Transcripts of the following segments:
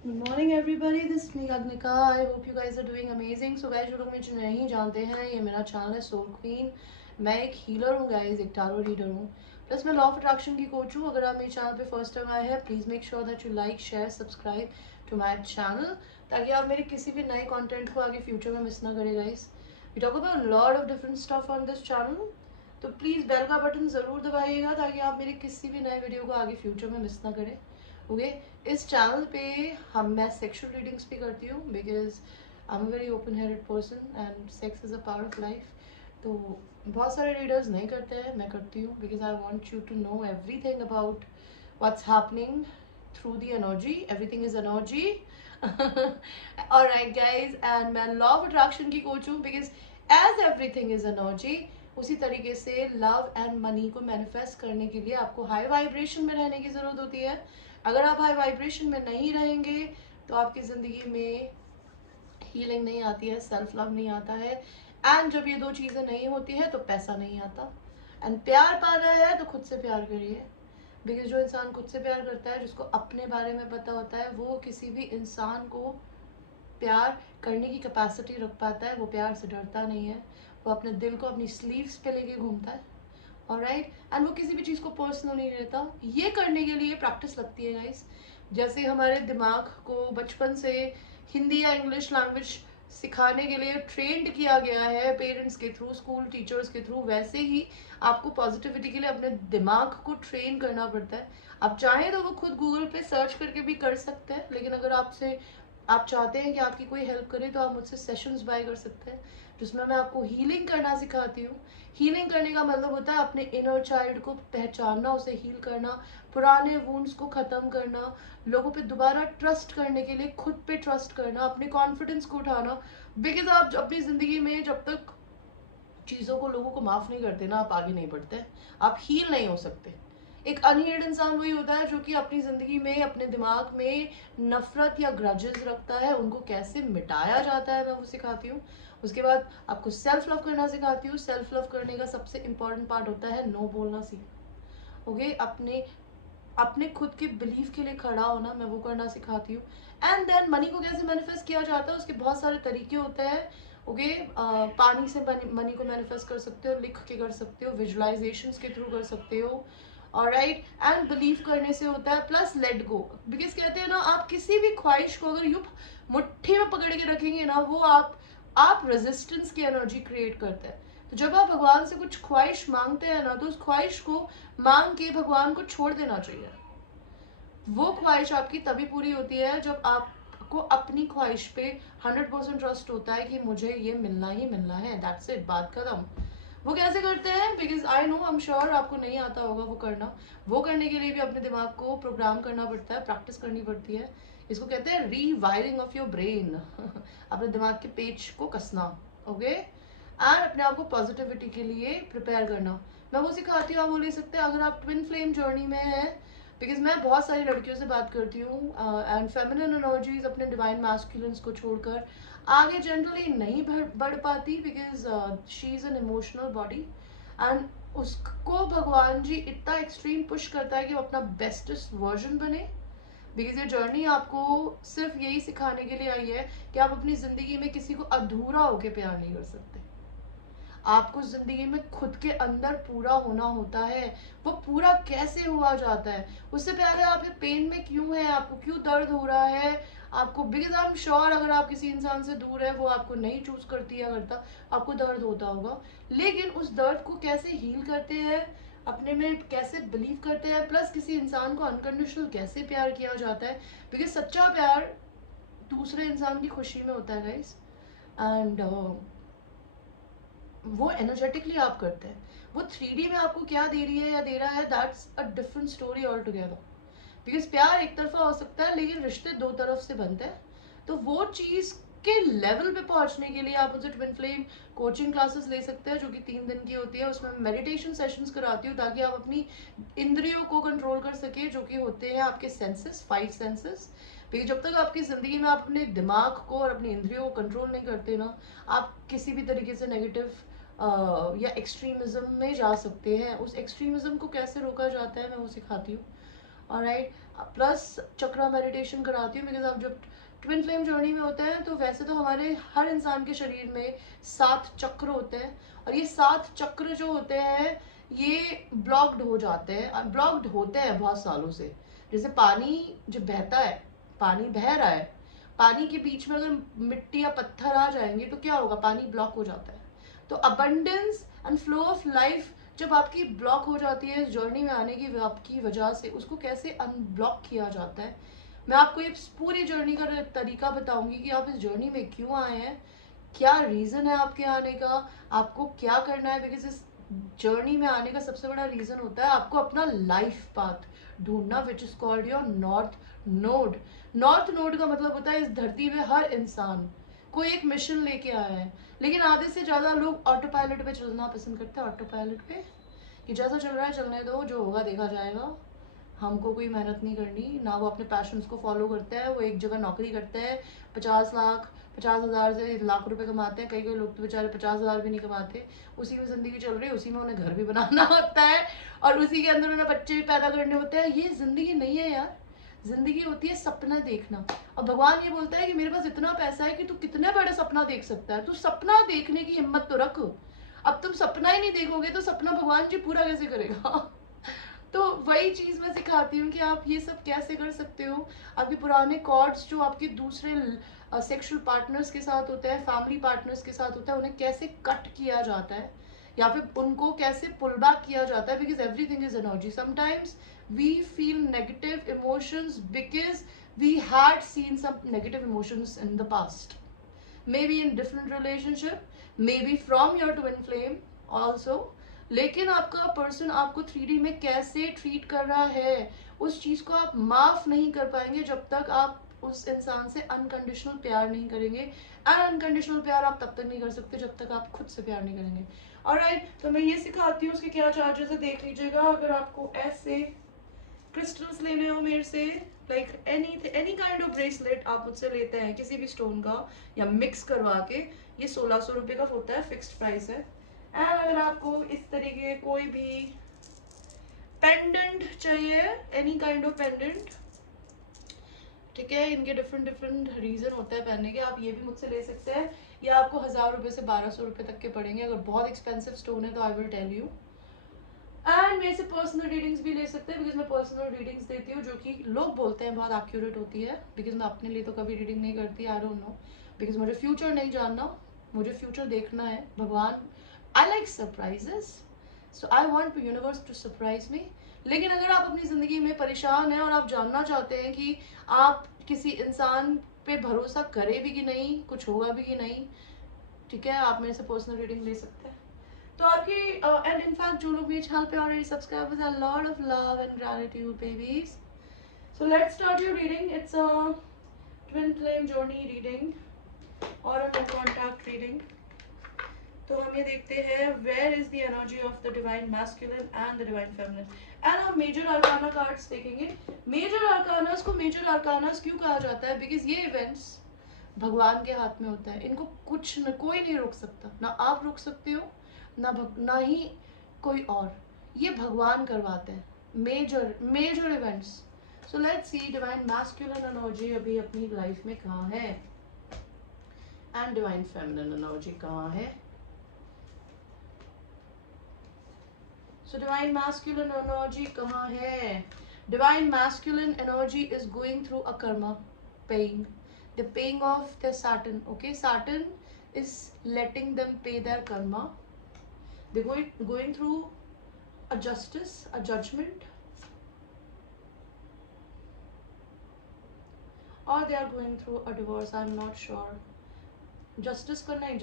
Good morning everybody, this is me Agnika. I hope you guys are doing amazing. So guys, जो लोग मुझे नहीं जानते हैं, ये मेरा चैनल है सोल क्वीन. मैं एक हीलर हूँ गाइज, एक टारो रीडर हूँ, प्लस मैं लॉ ऑफ अट्रैक्शन की कोच हूँ. अगर आप मेरे चैनल पे फर्स्ट टाइम आए हैं, please make sure that you like share subscribe to my channel, ताकि आप मेरे किसी भी नए कंटेंट को आगे फ्यूचर में मिस ना करें guys. We talk about lot of different stuff on this channel, तो प्लीज़ बेल का बटन ज़रूर दबाइएगा ताकि आप मेरे किसी भी नए वीडियो को आगे फ्यूचर में मिस ना करें. ओके इस चैनल पे मैं सेक्शुअल रीडिंग्स भी करती हूँ, because I am a very open headed person and sex is a part of life. तो बहुत सारे रीडर्स नहीं करते हैं, मैं करती हूँ, because I want you to know everything about what's happening through the energy. Everything is energy. Alright guys, and मैं लॉ ऑफ अट्रैक्शन की कोच हूँ, because as everything is energy, उसी तरीके से लव एंड मनी को manifest करने के लिए आपको हाई वाइब्रेशन में रहने की ज़रूरत होती है. अगर आप हाई वाइब्रेशन में नहीं रहेंगे तो आपकी ज़िंदगी में हीलिंग नहीं आती है, सेल्फ लव नहीं आता है, एंड जब ये दो चीज़ें नहीं होती है तो पैसा नहीं आता. एंड प्यार पाना है तो खुद से प्यार करिए, बिकॉज जो इंसान खुद से प्यार करता है, जिसको अपने बारे में पता होता है, वो किसी भी इंसान को प्यार करने की कैपेसिटी रख पाता है. वो प्यार से डरता नहीं है, वो अपने दिल को अपनी स्लीव्स पे लेके घूमता है. ऑलराइट, एंड वो किसी भी चीज़ को पर्सनल नहीं लेता. ये करने के लिए प्रैक्टिस लगती है गाइस. जैसे हमारे दिमाग को बचपन से हिंदी या इंग्लिश लैंग्वेज सिखाने के लिए ट्रेंड किया गया है पेरेंट्स के थ्रू, स्कूल टीचर्स के थ्रू, वैसे ही आपको पॉजिटिविटी के लिए अपने दिमाग को ट्रेन करना पड़ता है. आप चाहें तो वो खुद गूगल पे सर्च करके भी कर सकते हैं, लेकिन अगर आप चाहते हैं कि आपकी कोई हेल्प करे तो आप मुझसे सेशंस बाय कर सकते हैं, जिसमें मैं आपको हीलिंग करना सिखाती हूँ. हीलिंग करने का मतलब होता है अपने इनर चाइल्ड को पहचानना, उसे हील करना, पुराने वुंड्स को ख़त्म करना, लोगों पे दोबारा ट्रस्ट करने के लिए खुद पे ट्रस्ट करना, अपने कॉन्फिडेंस को उठाना. बिकॉज आप अपनी ज़िंदगी में जब तक चीज़ों को, लोगों को माफ़ नहीं करते ना, आप आगे नहीं बढ़ते, आप हील नहीं हो सकते. एक अनहील्ड इंसान वही होता है जो कि अपनी ज़िंदगी में, अपने दिमाग में नफरत या ग्रजेस रखता है. उनको कैसे मिटाया जाता है मैं वो सिखाती हूँ. उसके बाद आपको सेल्फ लव करना सिखाती हूँ. सेल्फ लव करने का सबसे इंपॉर्टेंट पार्ट होता है नो बोलना सीखना. ओके, अपने अपने खुद के बिलीफ के लिए खड़ा होना, मैं वो करना सिखाती हूँ. एंड देन मनी को कैसे मैनिफेस्ट किया जाता है, उसके बहुत सारे तरीके होते हैं. ओके, पानी से मनी को मैनिफेस्ट कर सकते हो, लिख के कर सकते हो, विजुलाइजेशंस के थ्रू कर सकते हो. ऑलराइट, एंड बिलीव करने से होता है, प्लस लेट गो. बिकॉज कहते हैं ना, आप किसी भी ख्वाहिश को अगर यूं मुट्ठी में पकड़ के रखेंगे ना, वो आप रेजिस्टेंस की एनर्जी क्रिएट करते हैं. तो जब आप भगवान से कुछ ख्वाहिश मांगते हैं ना, तो उस ख्वाहिश को मांग के भगवान को छोड़ देना चाहिए. वो ख्वाहिश आपकी तभी पूरी होती है जब आपको अपनी ख्वाहिश पे 100% ट्रस्ट होता है कि मुझे ये मिलना ही मिलना है, दैट्स इट, बात खत्म. वो कैसे करते हैं, because I know, I am sure आपको नहीं आता होगा वो करना. वो करने के लिए भी अपने दिमाग को प्रोग्राम करना पड़ता है, प्रैक्टिस करनी पड़ती है. इसको कहते हैं रीवायरिंग ऑफ योर ब्रेन. अपने दिमाग के पेज को कसना. ओके, एंड अपने आप को पॉजिटिविटी के लिए प्रिपेयर करना, मैं वो सिखाती हूँ. आप वो ले सकते हैं अगर आप ट्विन फ्लेम जर्नी में हैं, बिकॉज मैं बहुत सारी लड़कियों से बात करती हूँ, एंड फेमिनिन एनर्जीज अपने डिवाइन मैस्कुलिन्स को छोड़कर आगे जनरली नहीं बढ़ पाती, because she is an emotional body. And उसको भगवान जी इतना एक्सट्रीम पुश करता है कि वो अपना बेस्टेस्ट वर्जन बने. बिकॉज ये जर्नी आपको सिर्फ यही सिखाने के लिए आई है कि आप अपनी ज़िंदगी में किसी को अधूरा होकर प्यार नहीं कर सकते. आपको जिंदगी में खुद के अंदर पूरा होना होता है. वो पूरा कैसे हुआ जाता है, उससे पहले आप ये पेन में क्यों है, आपको क्यों दर्द हो रहा है, आपको, बिकॉज आई एम श्योर अगर आप किसी इंसान से दूर है, वो आपको नहीं चूज करती या करता, आपको दर्द होता होगा. लेकिन उस दर्द को कैसे हील करते हैं, अपने में कैसे बिलीव करते हैं, प्लस किसी इंसान को अनकंडीशनल कैसे प्यार किया जाता है. बिकॉज सच्चा प्यार दूसरे इंसान की खुशी में होता है गाइस. एंड वो एनर्जेटिकली आप करते हैं. वो 3D में आपको क्या दे रही है या दे रहा है, that's a different story all together. Because प्यार एक तरफा हो सकता है, लेकिन रिश्ते दो तरफ से बनते हैं. तो वो चीज़ के लेवल पे पहुंचने के लिए आप मुझे ट्विन फ्लेम कोचिंग क्लासेस ले सकते हैं, जो कि 3 दिन की होती है. उसमें मेडिटेशन सेशंस कराती हूँ ताकि आप अपनी इंद्रियों को कंट्रोल कर सके, जो कि होते हैं आपके सेंसेस, 5 सेंसेस. क्योंकि जब तक आपकी ज़िंदगी में आप अपने दिमाग को और अपनी इंद्रियों को कंट्रोल नहीं करते ना, आप किसी भी तरीके से नेगेटिव या एक्सट्रीमिज्म में जा सकते हैं. उस एक्सट्रीमिज्म को कैसे रोका जाता है मैं वो सिखाती हूँ. ऑलराइट। प्लस चक्रा मेडिटेशन कराती हूँ, बिकॉज आप जब ट्विन फ्लेम जर्नी में होते हैं तो वैसे तो हमारे हर इंसान के शरीर में 7 चक्र होते हैं, और ये 7 चक्र जो होते हैं ये ब्लॉक्ड हो जाते हैं, ब्लॉक्ड होते हैं बहुत सालों से। जैसे पानी जब बहता है, पानी बह रहा है, पानी के बीच में अगर मिट्टी या पत्थर आ जाएंगे तो क्या होगा, पानी ब्लॉक हो जाता है। तो abundance and flow of life जब आपकी ब्लॉक हो जाती है इस जर्नी में आने की आपकी वजह से, उसको कैसे अनब्लॉक किया जाता है, मैं आपको ये पूरी जर्नी का तरीका बताऊंगी कि आप इस जर्नी में क्यों आए हैं, क्या रीज़न है आपके आने का, आपको क्या करना है। बिकॉज इस जर्नी में आने का सबसे बड़ा रीज़न होता है आपको अपना लाइफ पाथ ढूंढना, which is called your north node. North node का मतलब होता है इस धरती पे हर इंसान कोई एक मिशन लेके आया है, लेकिन आधे से ज़्यादा लोग ऑटो पायलट पे चलना पसंद करते हैं। ऑटो पायलट पे कि जैसा चल रहा है चलने दो, जो होगा देखा जाएगा, हमको कोई मेहनत नहीं करनी ना। वो अपने पैशंस को फॉलो करते हैं, वो एक जगह नौकरी करते हैं, 50 लाख 50 हज़ार से लाख रुपए कमाते हैं। कई कई लोग तो बेचारे 50 हज़ार भी नहीं कमाते, उसी में ज़िंदगी चल रही है, उसी में उन्हें घर भी बनाना होता है और उसी के अंदर उन्हें बच्चे भी पैदा करने होते हैं। ये ज़िंदगी नहीं है यार, ज़िंदगी होती है सपना देखना। और भगवान ये बोलता है कि मेरे पास इतना पैसा है कि तू कितने बड़े सपना देख सकता है, तू सपना देखने की हिम्मत तो रख। अब तुम सपना ही नहीं देखोगे तो सपना भगवान जी पूरा कैसे करेगा। तो वही चीज़ मैं सिखाती हूँ कि आप ये सब कैसे कर सकते हो। आपके पुराने कॉर्ड्स जो आपके दूसरे सेक्सुअल पार्टनर्स के साथ होते हैं, फैमिली पार्टनर्स के साथ होता है, उन्हें कैसे कट किया जाता है या फिर उनको कैसे पुल बैक किया जाता है। Because everything is energy. Sometimes we feel negative emotions because we had seen some negative emotions in the past, maybe in different relationship, maybe from your twin flame also। लेकिन आपका person आपको 3D में कैसे treat कर रहा है उस चीज़ को आप माफ़ नहीं कर पाएंगे जब तक आप उस इंसान से अनकंडीशनल प्यार नहीं करेंगे। एंड अनकंडीशनल प्यार आप तब तक नहीं कर सकते जब तक आप खुद से प्यार नहीं करेंगे। ऑलराइट, तो मैं ये सिखाती हूँ, उसके क्या चार्जेस है देख लीजिएगा। अगर आपको ऐसे क्रिस्टल्स लेने हो मेरे से, like any kind of bracelet आप मुझसे लेते हैं किसी भी स्टोन का या मिक्स करवा के, ये 1600 रुपये का होता है, फिक्स्ड प्राइस है। एंड अगर आपको इस तरीके कोई भी पेंडेंट चाहिए, एनी काइंड ऑफ पेंडेंट, ठीक है, इनके डिफरेंट डिफरेंट रीजन होते हैं पहनने के, आप ये भी मुझसे ले सकते हैं। ये आपको 1000 रुपये से 1200 रुपये तक के पड़ेंगे। अगर बहुत एक्सपेंसिव स्टोन है तो I will tell you. And मेरे से पर्सनल रीडिंग्स भी ले सकते हैं, बिकॉज मैं पर्सनल रीडिंग्स देती हूँ जो कि लोग बोलते हैं बहुत एक्यूरेट होती है। बिकॉज मैं अपने लिए तो कभी रीडिंग नहीं करती, आई डोंट नो, बिकॉज मुझे फ्यूचर नहीं जानना, मुझे फ्यूचर देखना है। भगवान, I like surprises, so I want universe to surprise me. लेकिन अगर आप अपनी ज़िंदगी में परेशान हैं और आप जानना चाहते हैं कि आप किसी इंसान पे भरोसा करें भी कि नहीं, कुछ होगा भी कि नहीं, ठीक है, आप मेरे से पर्सनल रीडिंग ले सकते हैं। तो आपकी एंड इनफैक्ट जो लोग मेरे चैनल पे ऑलरेडी सब्सक्राइबर्स हैं, lot of love and gratitude babies. So let's start your reading. It's a twin flame journey reading और अ नो कॉन्टैक्ट रीडिंग। तो हम ये देखते हैं where is the energy of the divine masculine and the divine feminine. And हम major arcana cards देखेंगे। Major arcanas को major आर्कानास क्यों कहा जाता है, बिकॉज ये इवेंट्स भगवान के हाथ में होता है, इनको कुछ न कोई नहीं रोक सकता, ना आप रोक सकते हो ना ही कोई और, ये भगवान करवाते हैं major major events. So let's see divine masculine energy अभी अपनी लाइफ में कहाँ है एंड डिवाइन फेमिनिन एनर्जी कहाँ है। सो डिवाइन मैस्कुलिन एनर्जी कहाँ है। Divine masculine energy is going through a Karma, paying, the paying of the Saturn. Okay, Saturn is letting them pay their karma. They're going through a justice, a judgment, or they are going through a divorce. I'm not sure. Justice का नहीं,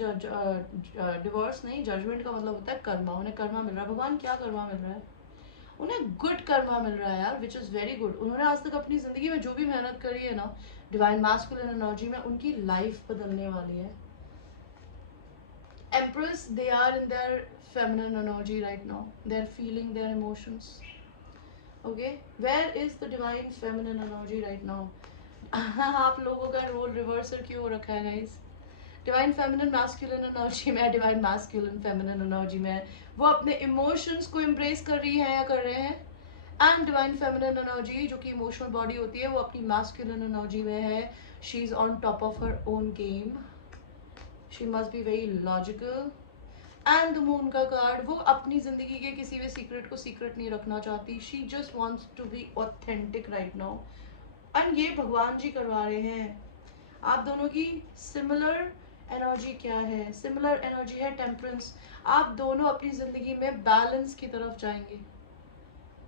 divorce नहीं, judgement का मतलब होता है कर्मा। उन्हें कर्मा मिल रहा है। भगवान क्या कर्मा मिल रहा है, उन्हें गुड कर्मा मिल रहा है यार, विच इज़ वेरी गुड। उन्होंने आज तक अपनी ज़िंदगी में जो भी मेहनत करी है ना, डिवाइन मैस्कुलिन एनर्जी में उनकी लाइफ बदलने वाली है। Empress, they are in their feminine energy right now. They're feeling their emotions. Okay, where is the divine feminine energy right now? आप लोगों का रोल रिवर्सल क्यों हो रखा है guys. Divine feminine masculine energy में, डिवाइन मैस्कुलिन फेमिनिन एनर्जी में वो अपने इमोशंस को एम्ब्रेस कर रही है या कर रहे हैं, एंड डिवाइन फेमिनिन एनर्जी जो कि इमोशनल बॉडी होती है वो अपनी मैस्कुलिन एनर्जी में है. She is on top of her own game. She must be very logical. And the moon का कार्ड, वो अपनी जिंदगी के किसी भी सीक्रेट को सीक्रेट नहीं रखना चाहती. She just wants to be authentic right now. And ये भगवान जी करवा रहे हैं. आप दोनों की सिमिलर एनर्जी क्या है? सिमिलर एनर्जी है टेम्परेंस. आप दोनों अपनी जिंदगी में बैलेंस की तरफ जाएंगे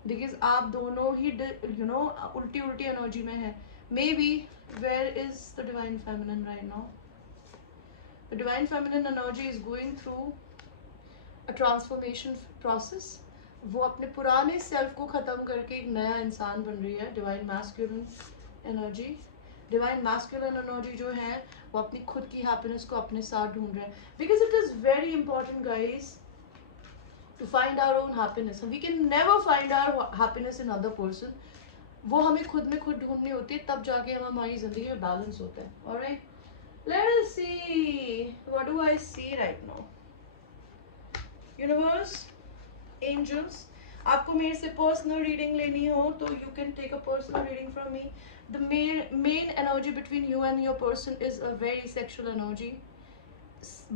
बिकॉज आप दोनों ही उल्टी उल्टी एनर्जी में है. Maybe where is the divine feminine right now? The divine feminine energy is going through a transformation process. वो अपने पुराने सेल्फ को खत्म करके एक नया इंसान बन रही है. Divine masculine energy, divine masculine energy जो है वो अपनी खुद की हैप्पीनेस को अपने साथ ढूंढ रहे हैं. Because it is very important guys to find our own happiness. We can never find our happiness in other person. वो हमें खुद में खुद ढूंढनी होती है, तब जाके हम हमारी जिंदगी में बैलेंस होता है. Alright, let us see what do I see right now. Universe, angels, आपको मेरे से पर्सनल रीडिंग लेनी हो तो you can take a personal reading from me. The main energy between you and your person is a very sexual energy.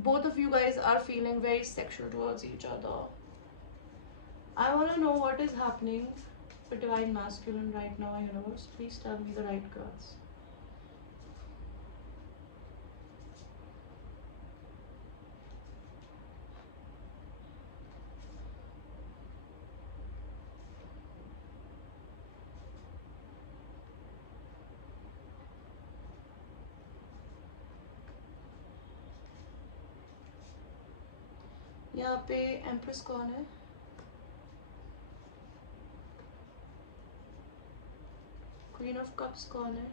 Both of you guys are feeling very sexual towards each other. I want to know what is happening for divine masculine right now, universe. Please tell me the right cards. यहाँ पे empress कौन है? Queen of cups कौन है?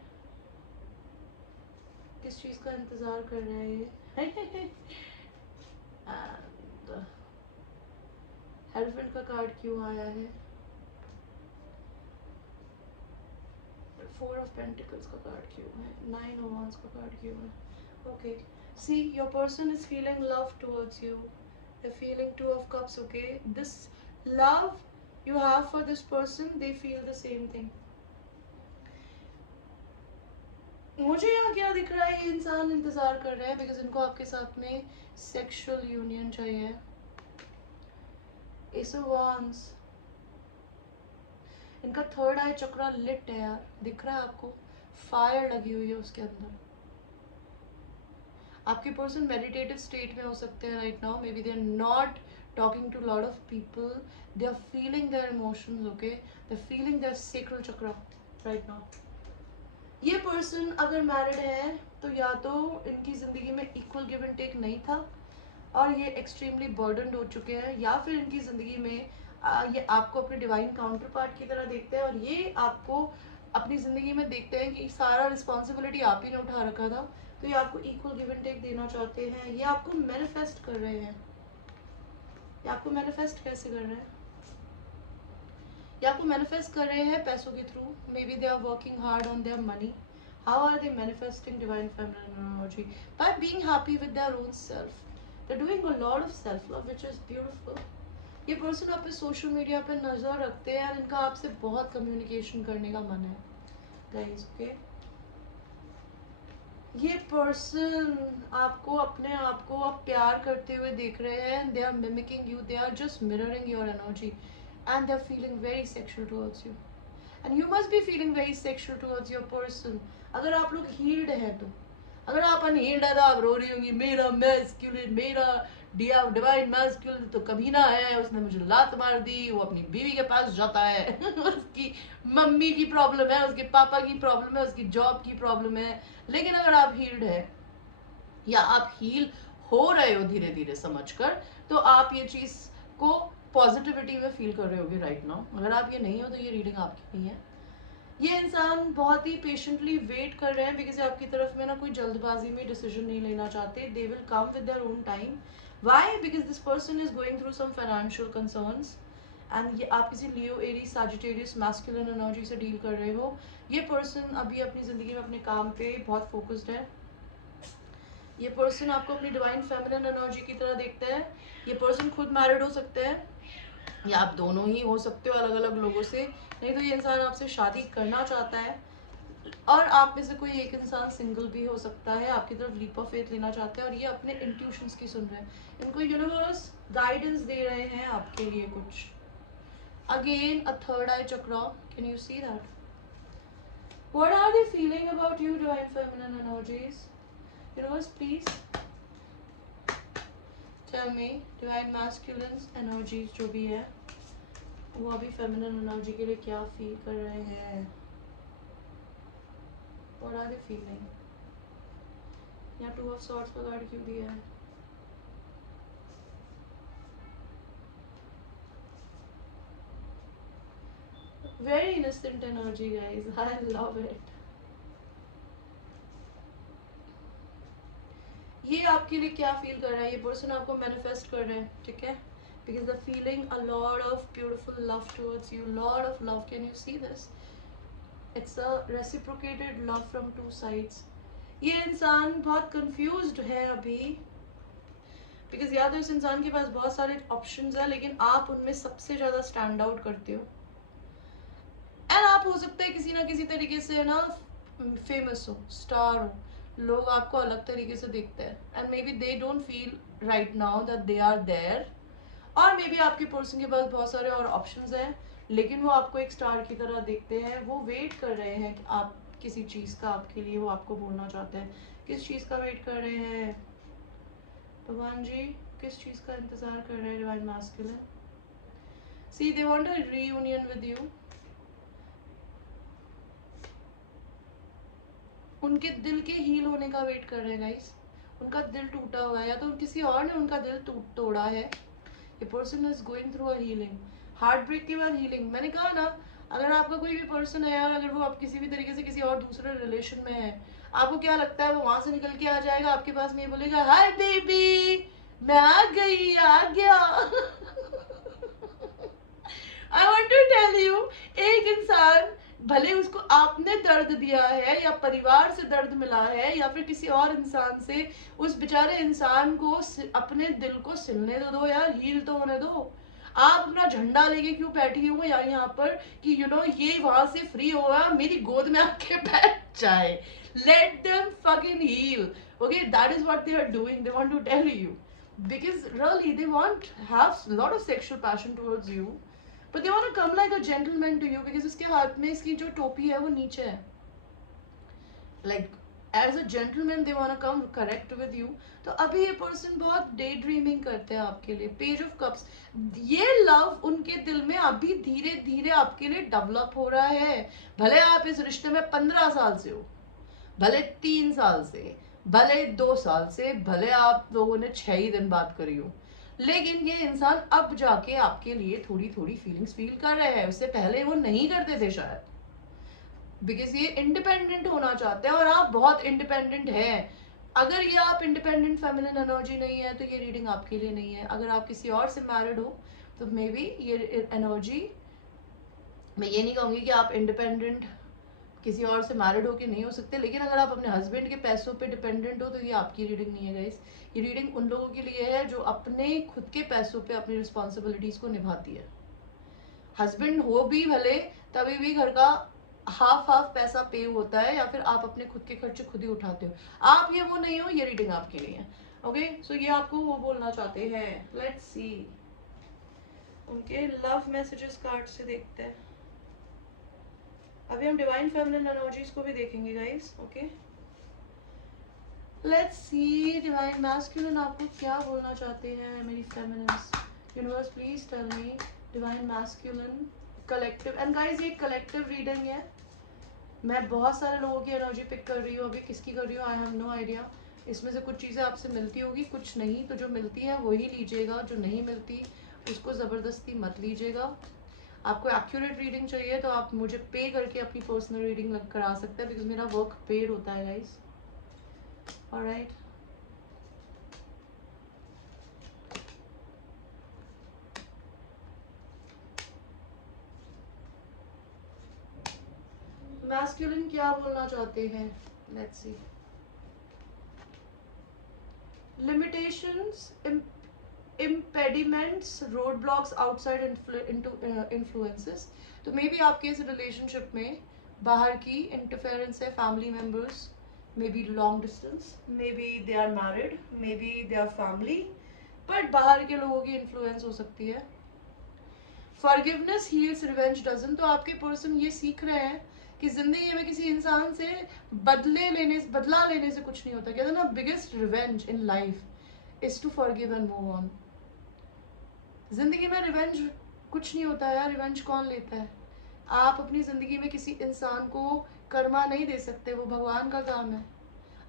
किस चीज का इंतजार कर रहे हैं ये? हेल्फेंट का कार्ड क्यों आया है? फोर ऑफ पेंटिकल्स का कार्ड क्यों है? नाइन ऑफ वांड्स का कार्ड क्यों है? Okay, see your person is feeling love towards you. They're feeling two of cups. Okay, this love you have for this person, they feel the same thing. मुझे यहाँ क्या दिख रहा है? ये इंसान इंतजार कर रहे हैं बिकॉज इनको आपके साथ में सेक्सुअल यूनियन चाहिए. एस ऑफ वांड्स, इनका थर्ड आई चक्रा लिट है यार. दिख रहा है आपको? फायर लगी हुई है उसके अंदर. आपके पर्सन मेडिटेटिव स्टेट में हो सकते हैं right now. Maybe they are not talking to lot of people. They are feeling their emotions. Okay, they are feeling their sacral chakra right now. ये पर्सन अगर मैरिड है तो या तो इनकी जिंदगी में इक्वल गिव एंड टेक नहीं था और ये एक्सट्रीमली बर्डनड हो चुके हैं, या फिर इनकी जिंदगी में ये आपको अपने डिवाइन काउंटर पार्ट की तरह देखते हैं और ये आपको अपनी जिंदगी में देखते हैं कि सारा रिस्पॉन्सिबिलिटी आप ही ने उठा रखा था, तो ये आपको इक्वल गिव एंड टेक देना चाहते हैं. ये आपको मैनिफेस्ट कर रहे हैं. ये आपको मैनिफेस्ट कैसे कर रहे हैं? ये आपको मैनिफेस्ट कर रहे हैं पैसों के through. Maybe they are working hard on their money. How are they manifesting divine feminine energy? By being happy with their own self. They are doing a lot of self love which is beautiful. ये person आप पे social media पे नजर रखते हैं और इनका आपसे बहुत कम्युनिकेशन करने का मन है गाइस. ओके, ये पर्सन आपको अपने आप को अब प्यार करते हुए देख रहे हैं. They are mimicking you. They are just mirroring your energy and they're feeling very sexual towards you and you must be feeling very sexual towards your person. अगर आप लोग healed हैं तो, अगर आप unhealed है तो आप रो रही होंगी मेरा masculine, मेरा डिवाइन मैस्कुलिन तो कभी ना है, उसने मुझे लात मार दी, वो अपनी बीवी के पास जाता है उसकी मम्मी की प्रॉब्लम है, उसके पापा की प्रॉब्लम है, उसकी जॉब की प्रॉब्लम है. लेकिन अगर आप हील्ड है या आप हील हो रहे हो धीरे धीरे समझकर, तो आप ये चीज को पॉजिटिविटी में फील कर रहे होगे राइट नाउ. अगर आप ये नहीं हो तो ये रीडिंग आपकी नहीं है. ये इंसान बहुत ही पेशेंटली वेट कर रहे हैं बिकॉज आपकी तरफ में ना कोई जल्दबाजी में डिसीजन नहीं लेना चाहते. They will come with their own time. Why? Because this person is going through some financial concerns and ये आप किसी Leo, Aries, Sagittarius masculine energy से डील कर रहे हो. ये पर्सन अभी अपनी जिंदगी में अपने काम पे बहुत फोकस्ड है. ये पर्सन आपको अपनी डिवाइन फेमिनिन एनर्जी की तरह देखता है. ये पर्सन खुद मैरिड हो सकते हैं या आप दोनों ही हो सकते हो अलग अलग लोगों से, नहीं तो ये इंसान आपसे शादी करना चाहता है। और आप में से कोई एक इंसान सिंगल भी हो सकता है, आपकी तरफ लीप ऑफ फेथ लेना चाहता है और ये अपने इंट्यूशंस की सुन रहे हैं। इनको यूनिवर्स गाइडेंस दे रहे हैं आपके लिए कुछ। Again a third I chakra, can you see that? What are they feeling about you, divine feminine energies? Universe, please tell me, divine masculine energies जो भी है वो अभी feminine energy के लिए क्या फील कर रहे हैं? What are they feeling? यहाँ टू ऑफ सॉर्ड्स का कार्ड क्यों दिया है? Very innocent energy, guys. I love it. ये आपके लिए क्या फील कर रहा है? ये पर्सन आपको मैनिफेस्ट कर रहे हैं, ठीक है? Because they're feeling a lot of beautiful love towards you, lot of love. Can you see this? It's a reciprocated love from two sides. ये इंसान बहुत confused है अभी, because या तो इस इंसान के पास बहुत सारे options हैं, लेकिन आप उनमें सबसे ज़्यादा stand out करते हो। एंड आप हो सकता है किसी ना किसी तरीके से ना फेमस हो, स्टार हो, लोग आपको अलग तरीके से देखते हैं and maybe they don't feel right now that they are there, और मे बी आपके पर्सन के पास बहुत सारे और ऑप्शंस हैं, लेकिन वो आपको एक स्टार की तरह देखते हैं। वो वेट कर रहे हैं कि आप किसी चीज़ का आपके लिए वो आपको बोलना चाहते हैं। किस चीज़ का वेट कर रहे हैं भगवान जी? किस चीज़ का इंतज़ार कर रहे हैं divine masculine? See they want a reunion with you. उनके दिल के हील होने का वेट कर रहे हैं गाइस। उनका दिल टूटा हुआ है, या तो किसी और ने उनका दिल तोड़ा है। ये person is going through a healing, heartbreak के बाद हीलिंग। मैंने कहा ना, अगर आपका कोई भी पर्सन है और अगर वो आप किसी भी तरीके से किसी और दूसरे रिलेशन में है, आपको क्या लगता है वो वहां से निकल के आ जाएगा आपके पास में, बोलेगा हाय बेबी मैं आ गई, आ गया। I want to tell you, एक इंसान भले उसको आपने दर्द दिया है या परिवार से दर्द मिला है या फिर किसी और इंसान से, उस बेचारे इंसान को अपने दिल को सिलने तो दो यार, हील तो होने दो। आप अपना झंडा लेके क्यों बैठी हो यार यहाँ पर कि यू नो ये वहां से फ्री होगा मेरी गोद में आके बैठ जाए? Let them fucking heal, okay? That is what they are doing, they want to tell you, because really they want have a lot of sexual passion towards you, but they want to come like a gentleman to you, because इसके हाथ में इसकी जो टोपी है वो नीचे है, like as a gentleman they want to come correct with you. तो अभी ये पर्सन बहुत डे ड्रीमिंग करते हैं आपके लिए। पेज ऑफ कप्स, ये लव उनके दिल में अभी धीरे धीरे आपके लिए डेवलप हो रहा है। भले आप इस रिश्ते में 15 साल से हो, भले 3 साल से, भले 2 साल से, भले आप लोगों ने 6 ही दिन बात करी हो, लेकिन ये इंसान अब जाके आपके लिए थोड़ी थोड़ी फीलिंग्स फील कर रहे हैं। उससे पहले वो नहीं करते थे शायद, बिकॉज ये इंडिपेंडेंट होना चाहते हैं और आप बहुत इंडिपेंडेंट हैं। अगर ये आप इंडिपेंडेंट फेमिनिन एनर्जी नहीं है तो ये रीडिंग आपके लिए नहीं है। अगर आप किसी और से मैरिड हो तो मे बी ये एनर्जी, मैं ये नहीं कहूँगी कि आप इंडिपेंडेंट किसी और से मैरिड हो के नहीं हो सकते, लेकिन अगर आप अपने हस्बैंड के पैसों पे डिपेंडेंट हो तो ये आपकी रीडिंग नहीं है गाइस। ये रीडिंग उन लोगों के लिए है जो अपने खुद के पैसों पे अपनी रिस्पॉन्सिबिलिटीज को निभाती है। हस्बैंड हो भी भले, तभी भी घर का हाफ हाफ पैसा पे होता है, या फिर आप अपने खुद के खर्चे खुद ही उठाते हो। आप ये वो नहीं हो, ये रीडिंग आपके लिए है। ओके, सो ये आपको वो बोलना चाहते हैं। लेट्स सी उनके लव मैसेजेस कार्ड से देखते हैं। अभी हम डिवाइन फेमिनिन एनर्जीज को भी देखेंगे guys. Okay, let's see divine masculine आपको क्या बोलना चाहते हैं मेरी feminines. Universe please tell me divine masculine collective. And guys ये कलेक्टिव रीडिंग है, मैं बहुत सारे लोगों की एनर्जी पिक कर रही हूँ। अभी किसकी कर रही हूँ आई हैव नो आइडिया। इसमें से कुछ चीज़ें आपसे मिलती होगी, कुछ नहीं, तो जो मिलती है वही लीजिएगा, जो नहीं मिलती उसको ज़बरदस्ती मत लीजिएगा। आपको एक्यूरेट रीडिंग चाहिए तो आप मुझे पे करके अपनी पर्सनल रीडिंग करा सकते हैं, बिकॉज मेरा वर्क पेड होता है गाइस। ऑलराइट, मैस्कुलिन क्या बोलना चाहते हैं? Let's see. Limitations, impediments, road blocks, outside influences. तो मे बी आपके इस रिलेशनशिप में बाहर की इंटरफेरेंस है, family members, maybe long distance, maybe they are married, maybe they are family, but बाहर के लोगों की इन्फ्लुएंस हो सकती है। Forgiveness heals, revenge doesn't. तो आपके पर्सन ये सीख रहे हैं कि जिंदगी में किसी इंसान से बदला लेने से कुछ नहीं होता। कहते हैं ना, biggest revenge in life is to forgive and move on. जिंदगी में रिवेंज कुछ नहीं होता यार, रिवेंज कौन लेता है? आप अपनी जिंदगी में किसी इंसान को कर्मा नहीं दे सकते, वो भगवान का काम है।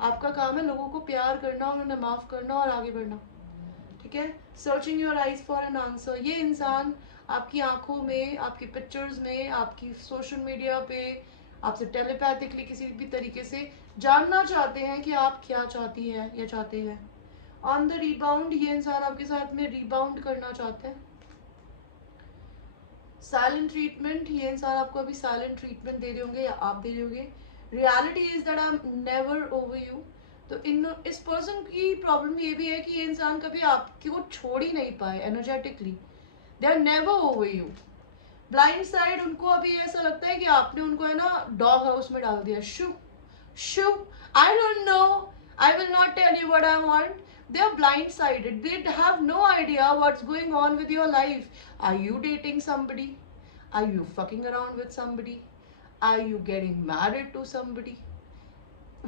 आपका काम है लोगों को प्यार करना और उन्हें माफ करना और आगे बढ़ना, ठीक है। Searching your eyes for an answer. ये इंसान आपकी आंखों में, आपकी पिक्चर्स में, आपकी सोशल मीडिया पे आपसे टेलीपैथिकली किसी भी तरीके से जानना चाहते हैं कि आप क्या चाहती हैं या चाहते हैं। ऑन द रीबाउंड, ये इंसान आपके साथ में रीबाउंड करना चाहते हैं। साइलेंट ट्रीटमेंट, ये इंसान आपको अभी साइलेंट ट्रीटमेंट दे रहे होंगे या आप दे रहे होंगे। Reality is that I am never over you. तो इस पर्सन की प्रॉब्लम ये भी है कि ये इंसान कभी आपको छोड़ ही नहीं पाए energetically. They are never over you. Blind side, उनको अभी ऐसा लगता है कि आपने उनको है ना डॉग हाउस में डाल दिया। Shoo shoo, I don't know, I will not tell you what I want. They are blindsided. They have no idea what's going on with your life. Are you dating somebody? Are you fucking around with somebody? Are you getting married to somebody?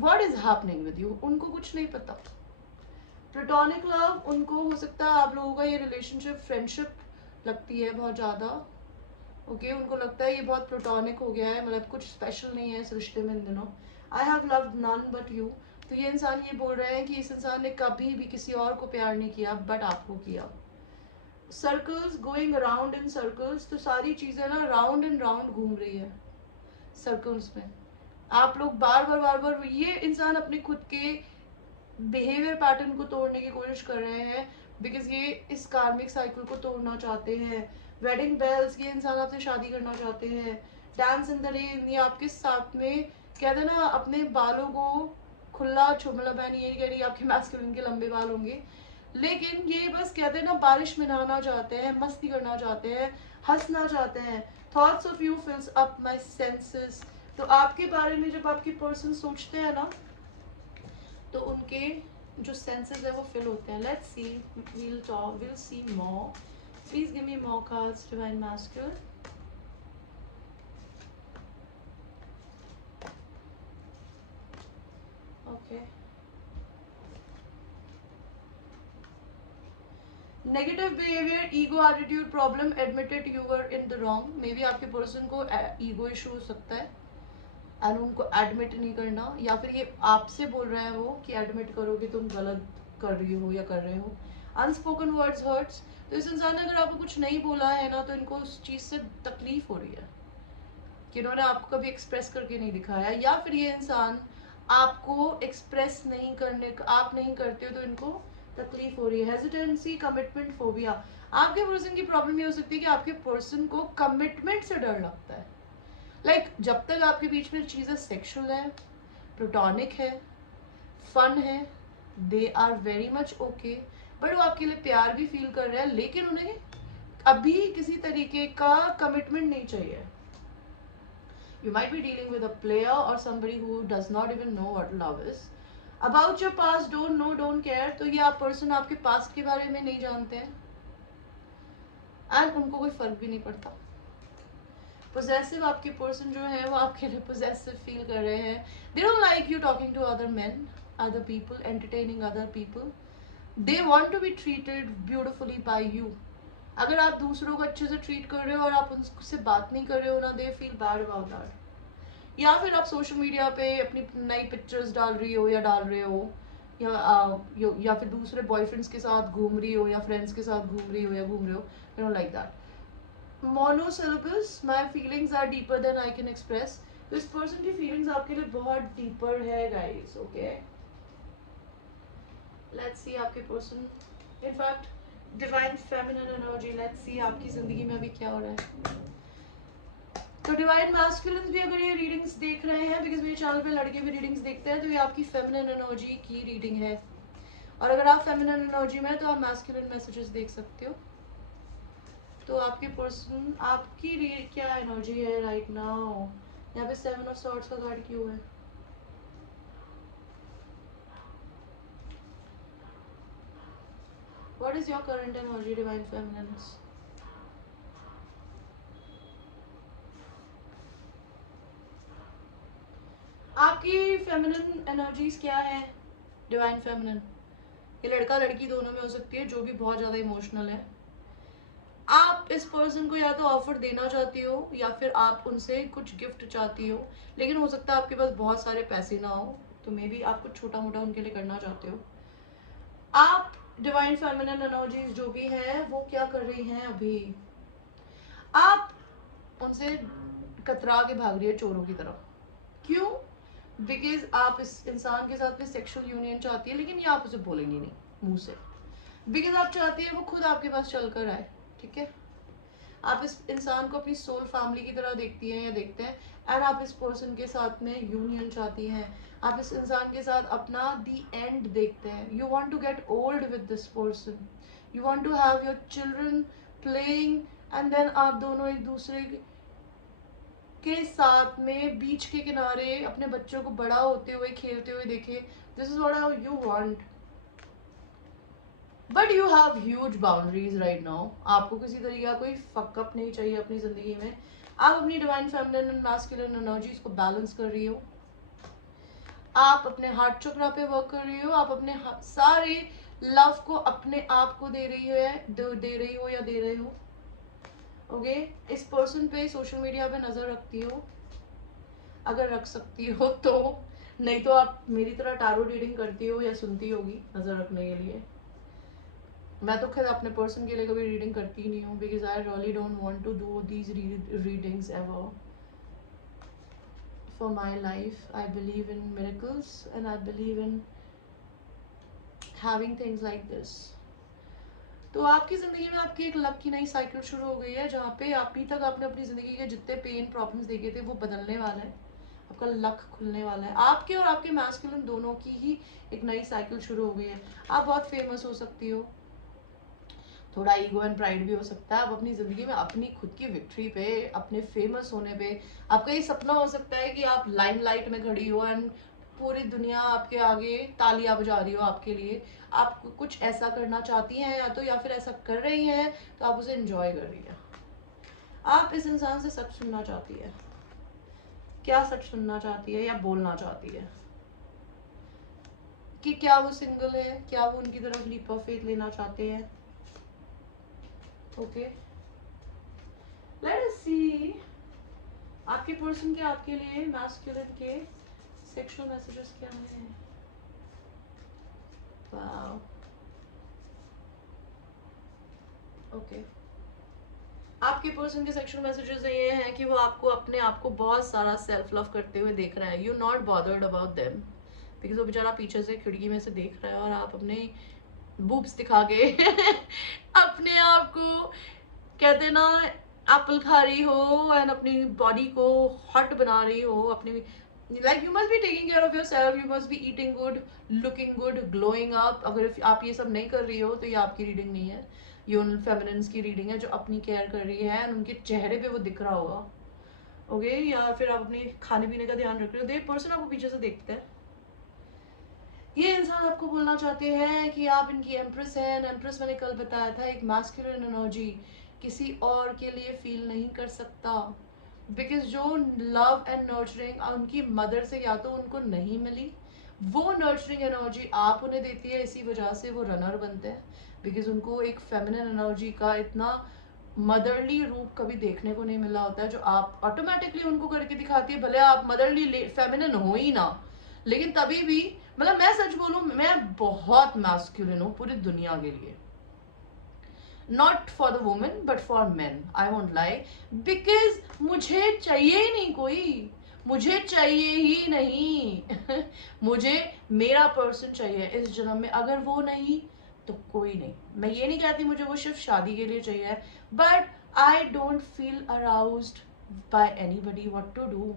What is happening with you? उनको कुछ नहीं पता। Platonic love, उनको हो सकता है आप लोगों का ये रिलेशनशिप फ्रेंडशिप लगती है बहुत ज़्यादा। ओके, उनको लगता है ये बहुत प्लेटोनिक हो गया है, मतलब कुछ स्पेशल नहीं है इस रिश्ते में इन दिनों। I have loved none but you. तो ये इंसान ये बोल रहे हैं कि इस इंसान ने कभी भी किसी और को प्यार नहीं किया बट आपको किया। Circles, going around in circles. तो सारी चीज़ें ना राउंड एंड राउंड घूम रही है सर्कल्स में। आप लोग बार बार ये इंसान अपने खुद के बिहेवियर पैटर्न को तोड़ने की कोशिश कर रहे हैं, बिकॉज ये इस कार्मिक साइकिल को तोड़ना चाहते हैं। वेडिंग बेल्स, ये इंसान आपसे शादी करना चाहते हैं। डांस इन द रेन, ये आपके साथ में कहते हैं ना अपने बालों को खुला मतलब मैं नहीं कह रही आपके मैस्कुलिन के लंबे बाल होंगे, लेकिन ये बस कहते हैं ना बारिश में नहाना चाहते हैं, मस्ती करना चाहते हैं, हंसना चाहते हैं। Thoughts of you फिल्स up my senses. तो आपके बारे में जब आपके पर्सन सोचते हैं ना तो उनके जो सेंसेस है वो फिल होते हैं। Let's see, will see more. Please give me more cards divine masculine. Okay, negative behaviour, ego, attitude problem, admitted you were in the wrong. May be आपके पर्सन को ईगो इशू हो सकता है and उनको admit नहीं करना, या फिर ये आपसे बोल रहे हैं वो कि एडमिट करो कि तुम गलत कर रही हो या कर रहे हो। Unspoken words hurts. तो इस इंसान ने अगर आपको कुछ नहीं बोला है ना तो इनको उस चीज़ से तकलीफ हो रही है कि इन्होंने आपको कभी एक्सप्रेस करके नहीं दिखाया, या फिर ये इंसान आपको एक्सप्रेस नहीं करने, आप नहीं करते हो तो इनको तकलीफ हो रही है। Hesitancy, commitment phobia. आपके पर्सन की प्रॉब्लम ये हो सकती है कि आपके पर्सन को कमिटमेंट से डर लगता है। जब तक आपके बीच में चीज़ें सेक्सुअल है, प्लूटोनिक है, फन है, they are very much okay, but वो आपके लिए प्यार भी फील कर रहे हैं, लेकिन उन्हें अभी किसी तरीके का कमिटमेंट नहीं चाहिए। You might be dealing with a player or somebody who does not even know what love is. About your past, don't know, don't care. तो ये आप पर्सन आपके पास्ट के बारे में नहीं जानते हैं एंड उनको कोई फर्क भी नहीं पड़ता। पोजेसिव, आपके पर्सन जो है वो आपके लिए पोजेसिव फील कर रहे हैं। They don't like you talking to other men, other people, entertaining other people. They want to be treated beautifully by you. अगर आप दूसरों को अच्छे से ट्रीट कर रहे हो और आप उनसे बात नहीं कर रहे हो ना, they feel bad about that. या फिर आप सोशल मीडिया पे अपनी नई पिक्चर्स डाल रही हो या डाल रहे हो, या फिर दूसरे बॉयफ्रेंड्स के साथ घूम रही हो या फ्रेंड्स के साथ घूम रही हो या घूम रहे हो, you don't like that. Monosyllables, my feelings are deeper than I can express. तो इस पर्सन की फीलिंग्स आपके लिए बहुत डीपर है गाइस। ओके, लेट्स सी आपके person, in fact divine feminine energy, let's see आपकी जिंदगी में अभी क्या हो रहा है। तो डिवाइन मैस्कुलिन्स भी अगर ये रीडिंग्स देख रहे हैं, बिकॉज मेरे चैनल पे लड़के भी रीडिंग्स देखते हैं, तो ये आपकी फेमिनिन एनर्जी की रीडिंग है। और अगर आप फेमिनिन एनर्जी में है तो आप मैस्कुलिन मैसेजेस देख सकते हो। तो आपके पर्सन आपकी क्या एनर्जी है राइट नाउ? यहाँ पे 7 ऑफ सॉर्ड्स का कार्ड क्यों है? What is your current energy divine feminines? आपकी फेमिनिन एनर्जीज क्या है डिवाइन फेमिनिन? ये लड़का लड़की दोनों में हो सकती है, जो भी बहुत ज्यादा इमोशनल है। आप इस पर्सन को या तो ऑफर देना चाहती हो या फिर आप उनसे कुछ गिफ्ट चाहती हो, लेकिन हो सकता है आपके पास बहुत सारे पैसे ना हो, तो मे बी आप कुछ छोटा मोटा उनके लिए करना चाहते हो। आप डिवाइन फेमिनिन एनर्जीज जो भी है वो क्या कर रही हैं अभी? आप उनसे कतरा के भाग रही है चोरों की तरह। क्यों? बिकॉज आप इस इंसान के साथ में सेक्सुअल यूनियन चाहती है, लेकिन ये आप उसे बोलेंगी नहीं मुंह से, बिकॉज आप चाहती है वो खुद आपके पास चल कर आए। ठीक है, आप इस इंसान को अपनी सोल फैमिली की तरह देखती हैं या देखते हैं, एंड आप इस पर्सन के साथ में यूनियन चाहती हैं। आप इस इंसान के साथ अपना दी एंड देखते हैं। You want to get old with this person, you want to have your children playing, and then आप दोनों एक दूसरे के साथ में बीच के किनारे अपने बच्चों को बड़ा होते हुए खेलते हुए देखे। This is what you want, but you have huge boundaries right now. आपको किसी तरीके का कोई फकअप नहीं चाहिए अपनी जिंदगी में। आप अपनी divine feminine and masculine energies को बैलेंस कर रही हो। आप अपने हार्ट चक्रा पे वर्क कर रही हो। आप अपने सारे लव को अपने आप को दे रही हो, दे रही हो या दे रहे हो। ओके, इस पर्सन पे सोशल मीडिया पे नजर रखती हो अगर रख सकती हो तो, नहीं तो आप मेरी तरह टारो रीडिंग करती हो या सुनती होगी नजर रखने के लिए। मैं तो खैर अपने पर्सन के लिए कभी रीडिंग करती ही नहीं हूँ, because I really don't want to do these readings ever for my life. I believe in miracles and I believe in having things like this. तो आपकी जिंदगी में आपकी एक लक की नई साइकिल शुरू हो गई है, जहाँ पे अभी तक आपने अपनी जिंदगी के जितने पेन प्रॉब्लम्स देखे थे वो बदलने वाले हैं। आपका लक खुलने वाला है। आपके और आपके मैस्कुलिन दोनों की ही एक नई साइकिल शुरू हो गई है। आप बहुत फेमस हो सकती हो, थोड़ा ईगो एंड प्राइड भी हो सकता है। आप अपनी जिंदगी में अपनी खुद की विक्ट्री पे, अपने फेमस होने पे, आपका ये सपना हो सकता है कि आप लाइमलाइट में खड़ी हो एंड पूरी दुनिया आपके आगे तालियां बजा रही हो आपके लिए। आप कुछ ऐसा करना चाहती हैं या तो, या फिर ऐसा कर रही हैं तो आप उसे एंजॉय कर रही हैं। आप इस इंसान से सच सुनना चाहती है। क्या सच सुनना चाहती है या बोलना चाहती है कि क्या वो सिंगल है, क्या वो उनकी तरफ लीप ऑफ फेथ लेना चाहते हैं। ओके, लेट अस सी आपके पर्सन के आपके लिए मैस्कुलिन के सेक्सुअल मैसेजेस क्या हैं। वाओ, ओके, आपके पर्सन के सेक्सुअल मैसेजेस ये हैं कि वो आपको अपने आप को बहुत सारा सेल्फ लव करते हुए देख रहा है। You not bothered about them, because वो बेचारा पीछे से खिड़की में से देख रहा है और आप अपने बूब्स दिखा के अपने आप को, कहते ना, एप्पल खा रही हो एंड अपनी बॉडी को हॉट बना रही हो अपनी। Like you must be taking care of your self, you must be eating good, looking good, glowing up. अगर आप ये सब नहीं कर रही हो तो ये आपकी रीडिंग नहीं है, ये उन फेमिनिन्स की रीडिंग है जो अपनी केयर कर रही है एंड उनके चेहरे पे वो दिख रहा होगा। ओके, या फिर आप अपने खाने पीने का ध्यान रख रहे हो, देख पर्सन आपको पीछे से देखते हैं। ये इंसान आपको बोलना चाहते हैं कि आप इनकी एम्प्रेस हैं। एम्प्रेस मैंने कल बताया था, एक मैस्कुलिन एनर्जी किसी और के लिए फील नहीं कर सकता, बिकॉज जो लव एंड नर्चरिंग उनकी मदर से या तो उनको नहीं मिली, वो नर्चरिंग एनर्जी आप उन्हें देती है। इसी वजह से वो रनर बनते हैं, बिकॉज उनको एक फेमिनिन एनर्जी का इतना मदरली रूप कभी देखने को नहीं मिला होता है, जो आप ऑटोमेटिकली उनको करके दिखाती है। भले आप मदरली फेमिनिन हो ही ना, लेकिन तभी भी, मतलब मैं सच बोलूं, मैं बहुत मैस्कुलिन हूँ पूरी दुनिया के लिए। Not for the women but for main, I won't lie, because मुझे चाहिए ही नहीं कोई, मुझे चाहिए ही नहीं मुझे मेरा पर्सन चाहिए इस जन्म में। अगर वो नहीं तो कोई नहीं। मैं ये नहीं कहती मुझे वो सिर्फ शादी के लिए चाहिए, but I don't feel aroused by anybody, what to do.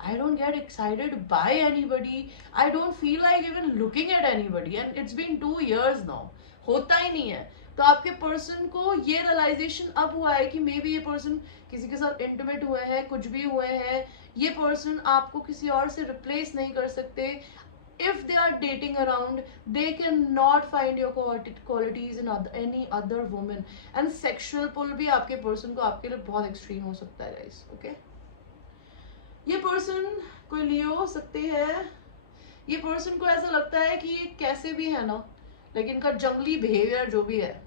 I don't get excited by anybody. I don't feel like even looking at anybody. And it's been 2 years now. होता ही नहीं है. तो आपके पर्सन को ये रियलाइजेशन अब हुआ है कि मे बी ये पर्सन किसी के साथ इंटीमेट हुए हैं, कुछ भी हुए हैं, ये पर्सन आपको किसी और से रिप्लेस नहीं कर सकते. If they are dating around, they cannot find your qualities in any other woman. And sexual pull भी आपके पर्सन को आपके लिए बहुत एक्सट्रीम हो सकता है guys. Okay? ये पर्सन कोई लियो हो सकते हैं. ये पर्सन को ऐसा लगता है कि ये कैसे भी है ना, लेकिन इनका जंगली बिहेवियर जो भी है,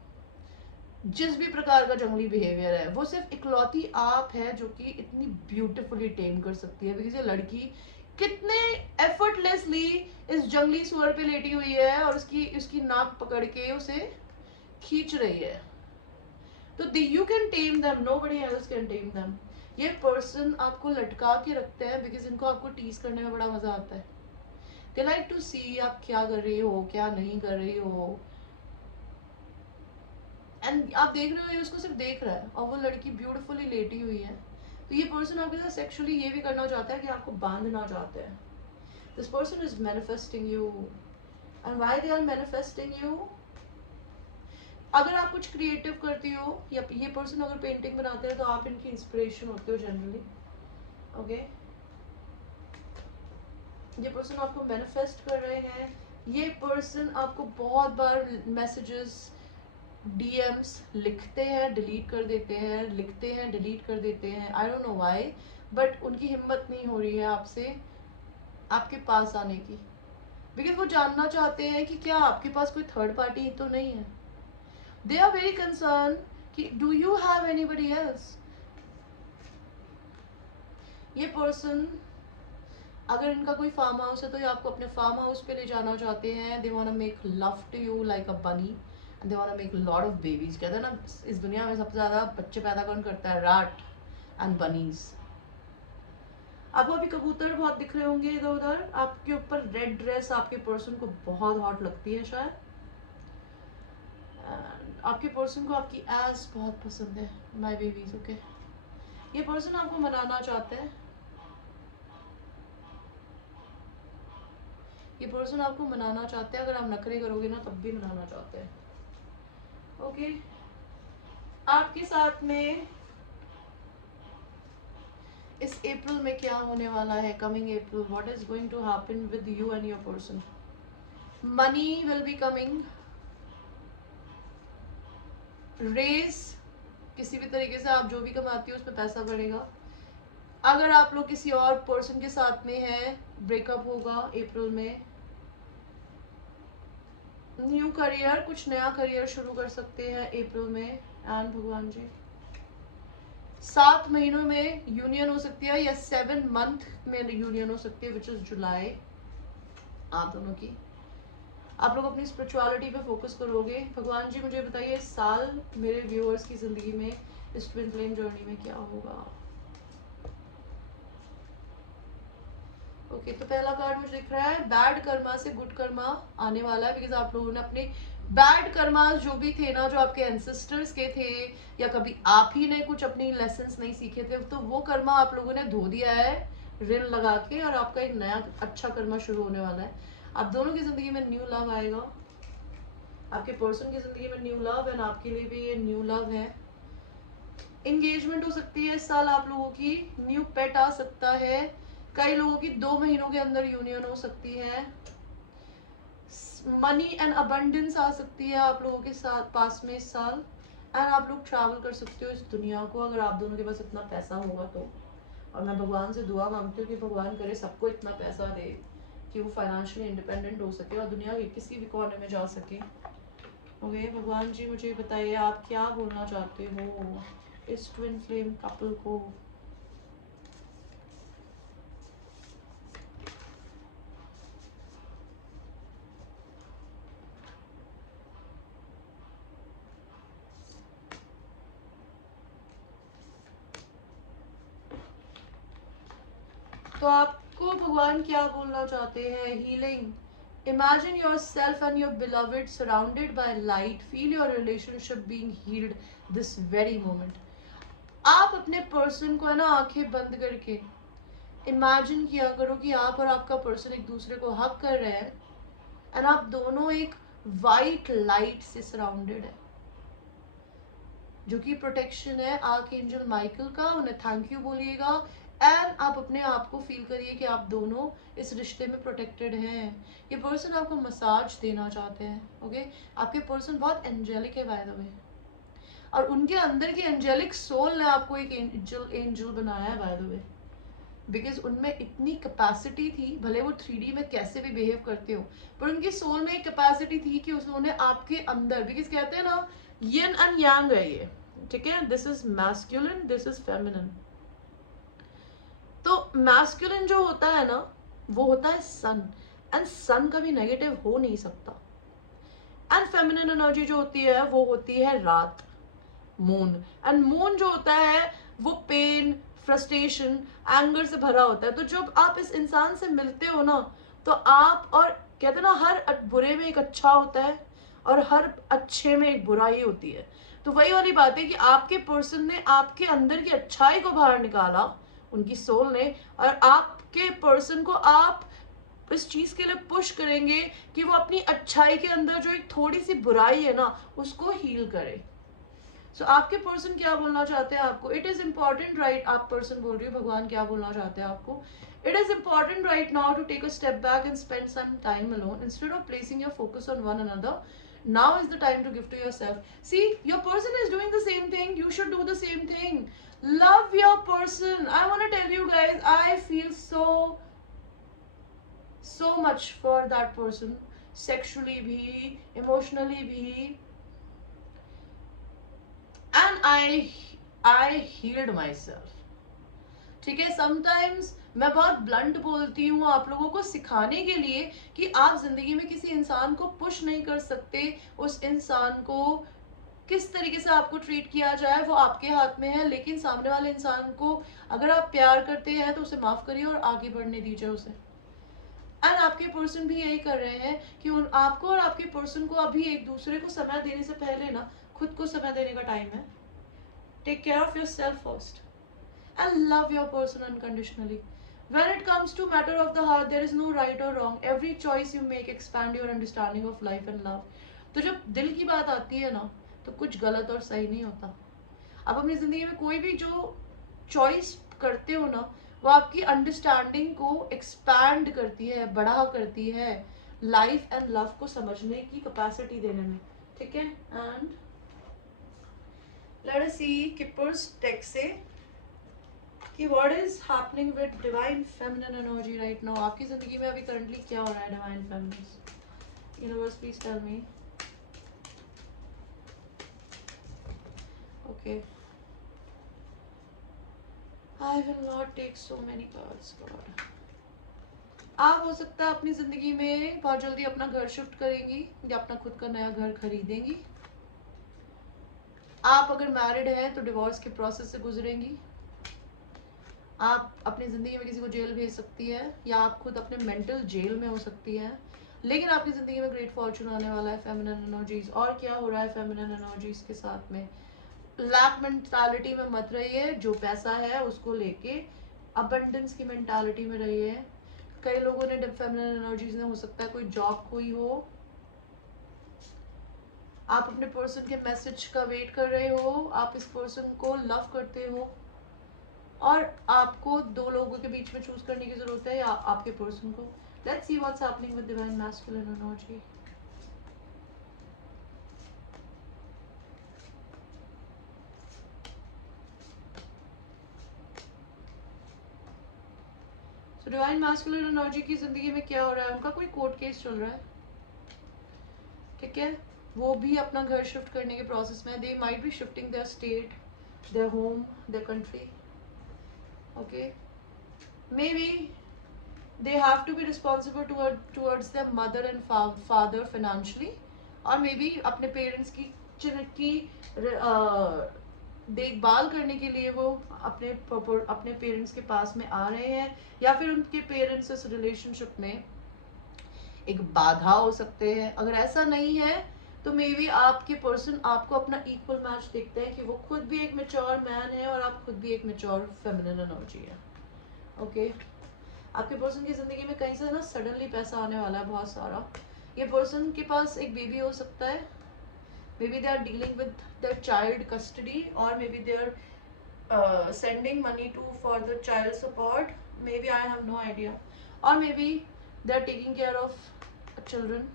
जिस भी प्रकार का जंगली बिहेवियर है, वो सिर्फ इकलौती आप है जो कि इतनी ब्यूटीफुली टेम कर सकती है. बिकॉज ये लड़की कितने एफर्टलेसली इस जंगली सुअर पे लेटी हुई है और उसकी नाक पकड़ के उसे खींच रही है. तो you can time them, nobody else can time them. ये पर्सन आपको लटका के रखते हैं बिकॉज इनको आपको टीज करने में बड़ा मजा आता है. दे लाइक टू सी आप क्या कर रही हो, क्या नहीं कर रही हो. एंड आप देख रहे हो ये उसको सिर्फ देख रहा है और वो लड़की ब्यूटीफुली लेटी हुई है. तो ये पर्सन आपके साथ सेक्सुअली ये भी करना चाहता है कि आपको बांधना चाहते हैं. This person is manifesting you. And why they are manifesting you? अगर आप कुछ क्रिएटिव करती हो या ये पर्सन अगर पेंटिंग बनाते हैं तो आप इनकी इंस्पिरेशन होते हो जनरली. ओके, ये पर्सन आपको मैनिफेस्ट कर रहे हैं. ये पर्सन आपको बहुत बार मैसेजेस, डीएम्स लिखते हैं, डिलीट कर देते हैं, लिखते हैं, डिलीट कर देते हैं. आई डोंट नो व्हाई, बट उनकी हिम्मत नहीं हो रही है आपसे आपके पास आने की. बिकॉज वो जानना चाहते हैं कि क्या आपके पास कोई थर्ड पार्टी तो नहीं है. They are very concerned कि do you have anybody else? ये पर्सन अगर इनका कोई फार्म हाउस है तो ये आपको अपने फार्म हाउस पे ले जाना चाहते हैं. They wanna make love to you like a bunny and they wanna make lot of babies. कहते हैं ना इस दुनिया में सबसे ज्यादा बच्चे पैदा कौन करता है? rat and bunnies. आपको अभी कबूतर बहुत दिख रहे होंगे इधर उधर. आपके ऊपर रेड ड्रेस आपके पर्सन को बहुत हॉट लगती है शायद. आपके पर्सन को आपकी एस बहुत पसंद है. My babies. ओके, ये पर्सन आपको मनाना चाहते हैं. ये पर्सन आपको मनाना चाहते हैं. अगर आप नखरे करोगे ना तब भी मनाना चाहते हैं. ओके, आपके साथ में इस अप्रैल में क्या होने वाला है? Coming April, what is going to happen with you and your person? Money will be coming. Race, किसी भी तरीके से आप जो भी कमाती हो उसमें पैसा बढ़ेगा. अगर आप लोग किसी और पर्सन के साथ में हैं, ब्रेकअप होगा अप्रैल में. न्यू करियर, कुछ नया करियर शुरू कर सकते हैं अप्रैल में. एंड भगवान जी 7 महीनों में यूनियन हो सकती है या 7 मंथ में यूनियन हो सकती है विच इज जुलाई. आप दोनों की, आप लोग अपनी स्पिरिचुअलिटी पे फोकस करोगे. भगवान जी मुझे बताइए इस साल मेरे व्यूअर्स की जिंदगी में इस ट्विन फ्लेम जर्नी में क्या होगा? ओके, तो पहला कार्ड मुझे दिख रहा है बैड कर्मा से गुड कर्मा आने वाला है. बिकॉज आप लोगों ने अपने बैड कर्मा जो भी थे ना, जो आपके एंसेस्टर्स के थे या कभी आप ही ने कुछ अपनी लेसन्स नहीं सीखे थे, तो वो कर्मा आप लोगों ने धो दिया है ऋण लगा के. और आपका एक नया अच्छा कर्मा शुरू होने वाला है. आप दोनों की जिंदगी में न्यू लव आएगा. आपके पर्सन की जिंदगी में न्यू लव एंड आपके लिए भी ये न्यू लव है. एंगेजमेंट हो सकती है इस साल आप लोगों की. न्यू पेट आ सकता है. कई लोगों की 2 महीनों के अंदर यूनियन हो सकती है. मनी एंड अबंडेंस आ सकती है आप लोगों के साथ पास में इस साल. एंड आप लोग ट्रैवल कर सकते हो इस दुनिया को अगर आप दोनों के पास इतना पैसा होगा तो. और मैं भगवान से दुआ मांगती हूँ कि भगवान करे सबको इतना पैसा दे कि वो फाइनेंशियली इंडिपेंडेंट हो सके और दुनिया के किसी भी कोने में जा सके. ओके, भगवान जी मुझे बताइए आप क्या बोलना चाहते हो इस ट्विन फ्लेम कपल को? तो आपको भगवान क्या बोलना चाहते हैं? Healing. Imagine yourself and your beloved surrounded by light. Feel your relationship being healed this very moment. आप अपने पर्सन को है ना आंखें बंद करके इमेजिन किया करो कि आप और आपका पर्सन एक दूसरे को हक कर रहे हैं एंड आप दोनों एक वाइट लाइट से सराउंडेड है, जो कि प्रोटेक्शन है आर्क एंजल माइकल का। उन्हें थैंक यू बोलिएगा एंड आप अपने आप को फील करिए कि आप दोनों इस रिश्ते में प्रोटेक्टेड हैं। ये पर्सन आपको मसाज देना चाहते हैं। ओके, आपके पर्सन बहुत एंजेलिक है बाय द वे, और उनके अंदर की एंजेलिक सोल ने आपको एक एंजल बनाया है बाय द वे, बिकॉज उनमें इतनी कैपेसिटी थी, भले वो 3D में कैसे भी बिहेव करते हो, पर उनकी सोल में एक कैपेसिटी थी कि उन्होंने आपके अंदर, बिकॉज कहते हैं ना यिन एंड यांग है ये, ठीक है, this is masculine, this is feminine. तो मैस्कुलिन जो होता है ना वो होता है सन, एंड सन कभी नेगेटिव हो नहीं सकता। एंड फेमिनिन एनर्जी जो होती है वो होती है रात, मून। एंड मून जो होता है वो पेन, फ्रस्ट्रेशन, एंगर से भरा होता है। तो जब आप इस इंसान से मिलते हो ना, तो आप, और कहते हैं ना हर बुरे में एक अच्छा होता है और हर अच्छे में एक बुराई होती है। तो वही वाली बात है कि आपके पर्सन ने आपके अंदर की अच्छाई को बाहर निकाला, उनकी सोल ने, और आपके पर्सन को आप इस चीज के लिए पुश करेंगे कि वो अपनी अच्छाई के अंदर जो एक थोड़ी सी बुराई है ना उसको हील करे। सो आपके पर्सन क्या बोलना चाहते हैं आपको? इट इज इंपॉर्टेंट राइट, आप पर्सन बोल रही हो, भगवान क्या बोलना चाहते हैं आपको? It is important right now to take a step back and spend some time alone instead of placing your focus on one another. Now is the time to give to yourself. See, your person is doing the same thing. You should do the same thing. Love your person. I want to tell you guys, I feel so much for that person. Sexually bhi, emotionally bhi. And I healed myself. ठीक है, sometimes मैं बहुत blunt बोलती हूँ आप लोगों को सिखाने के लिए कि आप जिंदगी में किसी इंसान को पुश नहीं कर सकते, उस इंसान को किस तरीके से आपको ट्रीट किया जाए वो आपके हाथ में है। लेकिन सामने वाले इंसान को अगर आप प्यार करते हैं तो उसे माफ करिए और आगे बढ़ने दीजिए उसे। एंड आपके पर्सन भी यही कर रहे हैं कि आपको और आपके पर्सन को अभी एक दूसरे को समय देने से पहले ना खुद को समय देने का टाइम है। Take care of yourself first and love your person unconditionally. When it comes to matter of the heart, there is no right or wrong. Every choice you make expand your understanding of life and love. तो जब दिल की बात आती है ना तो कुछ गलत और सही नहीं होता। आप अपनी जिंदगी में कोई भी जो चॉइस करते हो ना वो आपकी अंडरस्टैंडिंग को एक्सपैंड करती है, बड़ा करती है, लाइफ एंड लव को समझने की कैपेसिटी देने में, ठीक है। And let us see keepers text से कि what is happening with divine feminine energy right now. आपकी जिंदगी में अभी करंटली क्या हो रहा है divine feminine? Universe please tell me. Okay. I will not take so many cards, God. आप हो सकता है अपनी जिंदगी में बहुत जल्दी अपना घर शिफ्ट करेंगी या अपना खुद का नया घर खरीदेंगी। आप अगर मैरिड हैं तो डिवोर्स के प्रोसेस से गुजरेंगी। आप अपनी जिंदगी में किसी को जेल भेज सकती है या आप खुद अपने मेंटल जेल में हो सकती है, लेकिन आपकी जिंदगी में ग्रेट फॉर्चून आने वाला है। फेमिनिन एनर्जीज, और क्या हो रहा है फेमिनिन एनर्जीज के साथ में? लैक मेंटालिटी में मत रहिए, जो पैसा है उसको लेके अबंडेंस की मेंटालिटी में रहिए। कई लोगों ने फेमिनिन एनर्जीज ने हो सकता है कोई जॉब खोई हो, आप अपने पर्सन के मैसेज का वेट कर रहे हो, आप इस पर्सन को लव करते हो और आपको दो लोगों के बीच में चूज करने की जरूरत है या आपके पर्सन को। Let's see what's happening with divine masculine energy. So divine masculine energy की जिंदगी में क्या हो रहा है? उनका कोई कोर्ट केस चल रहा है, ठीक है, वो भी अपना घर शिफ्ट करने के प्रोसेस में। They might be shifting their state, their home, their country. Okay, maybe they have to be responsible towards their mother and father financially, और maybe अपने पेरेंट्स की देखभाल करने के लिए वो अपने पेरेंट्स के पास में आ रहे हैं, या फिर उनके पेरेंट्स इस रिलेशनशिप में एक बाधा हो सकते हैं। अगर ऐसा नहीं है तो मे बी आपके पर्सन आपको अपना इक्वल मैच देखते हैं कि वो खुद भी एक मैच्योर मैन है और आप खुद भी एक मैच्योर फेमिनिन एनर्जी है। ओके, आपके पर्सन की जिंदगी में कहीं से ना सडनली पैसा आने वाला है बहुत सारा। ये पर्सन के पास एक बेबी हो सकता है, maybe they are dealing with their child custody, or maybe they are sending money to for the child support, maybe I have no idea, or maybe they are taking care of children.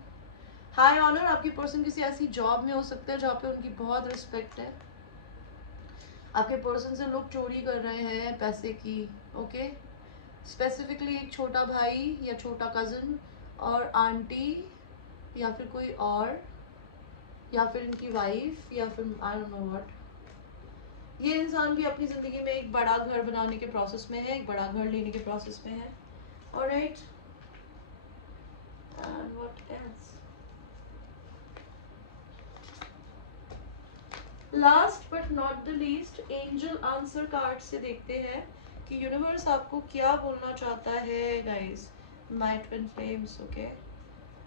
High honour, आपकी person किसी ऐसी job में हो सकता है जहाँ पे उनकी बहुत रिस्पेक्ट है। आपके पर्सन से लोग चोरी कर रहे हैं पैसे की, ओके। स्पेसिफिकली एक छोटा भाई या छोटा कजन और आंटी या फिर कोई और, या फिर इनकी वाइफ, या फिर आई डोंट नो व्हाट। ये इंसान भी अपनी जिंदगी में एक बड़ा घर बनाने के प्रोसेस में है, एक बड़ा घर लेने के प्रोसेस में है। Alright, and what else? Last but not the least, angel answer card से देखते हैं कि यूनिवर्स आपको क्या बोलना चाहता है guys. My twin flames, okay.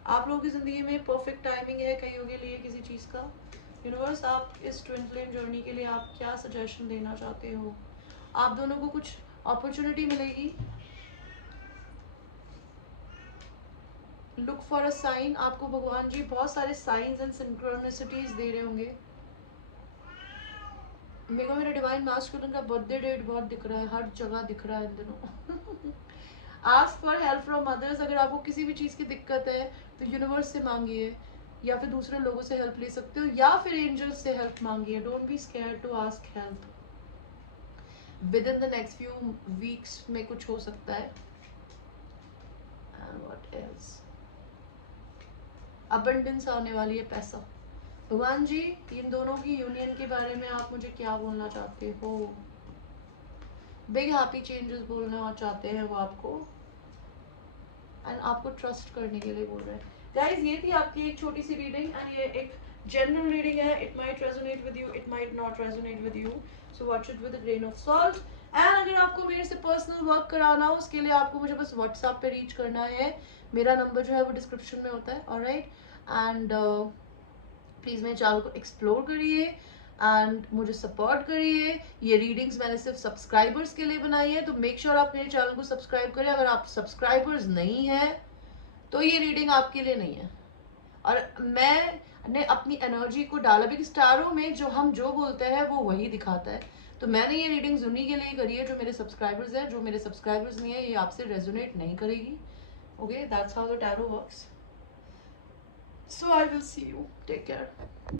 आप लोगों की जिंदगी में परफेक्ट टाइमिंग है कईयों के लिए किसी चीज का। यूनिवर्स, आप इस ट्विन फ्लेम जर्नी के लिए आप क्या सजेशन देना चाहते हो? आप दोनों को कुछ अपॉर्चुनिटी मिलेगी। लुक फॉर अ साइन, आपको भगवान जी बहुत सारे साइंस एंड सिंक्रोनिसिटीज दे रहे होंगे। मेरे को मेरे डिवाइन मास्कुलिन का बर्थडे डेट बहुत दिख रहा है, हर जगह दिख रहा है इन दिनों। Ask for help from others, अगर आपको किसी भी चीज़ की दिक्कत है तो यूनिवर्स से मांगिए, या फिर दूसरे लोगों से हेल्प ले सकते हो, या फिर एंजल्स से हेल्प मांगिए। Don't be scared to ask help. Within the next few weeks में कुछ हो सकता है। And what else? अबंडेंस आने वाली है, पैसा। भगवान जी, इन दोनों की यूनियन के बारे में आप मुझे क्या बोलना चाहते हो? बिग हैप्पी चेंजेस बोलना चाहते हैं वो आपको, एंड आपको ट्रस्ट करने के लिए बोल रहे हैं। गाइज, ये थी आपकी एक छोटी सी रीडिंग, एंड ये एक जनरल रीडिंग है। It might resonate with you, it might not resonate with you, so watch it with a grain of salt. And अगर आपको मेरे से पर्सनल वर्क कराना हो, उसके लिए आपको मुझे बस व्हाट्सएप पे रीच करना है। मेरा नंबर जो है वो डिस्क्रिप्शन में होता है, ऑलराइट। एंड प्लीज़ मेरे चैनल को एक्सप्लोर करिए एंड मुझे सपोर्ट करिए। ये रीडिंग्स मैंने सिर्फ सब्सक्राइबर्स के लिए बनाई है, तो मेक श्योर आप मेरे चैनल को सब्सक्राइब करें। अगर आप सब्सक्राइबर्स नहीं हैं तो ये रीडिंग आपके लिए नहीं है। और मैंने अपनी एनर्जी को डाला, बिकॉज स्टारों में जो बोलते हैं वो वही दिखाता है। तो मैंने ये रीडिंग्स उन्हीं के लिए करी है जो मेरे सब्सक्राइबर्स हैं। जो मेरे सब्सक्राइबर्स नहीं है, ये आपसे रेजोनेट नहीं करेगी। Okay, that's how the tarot works. So I will see you, take care.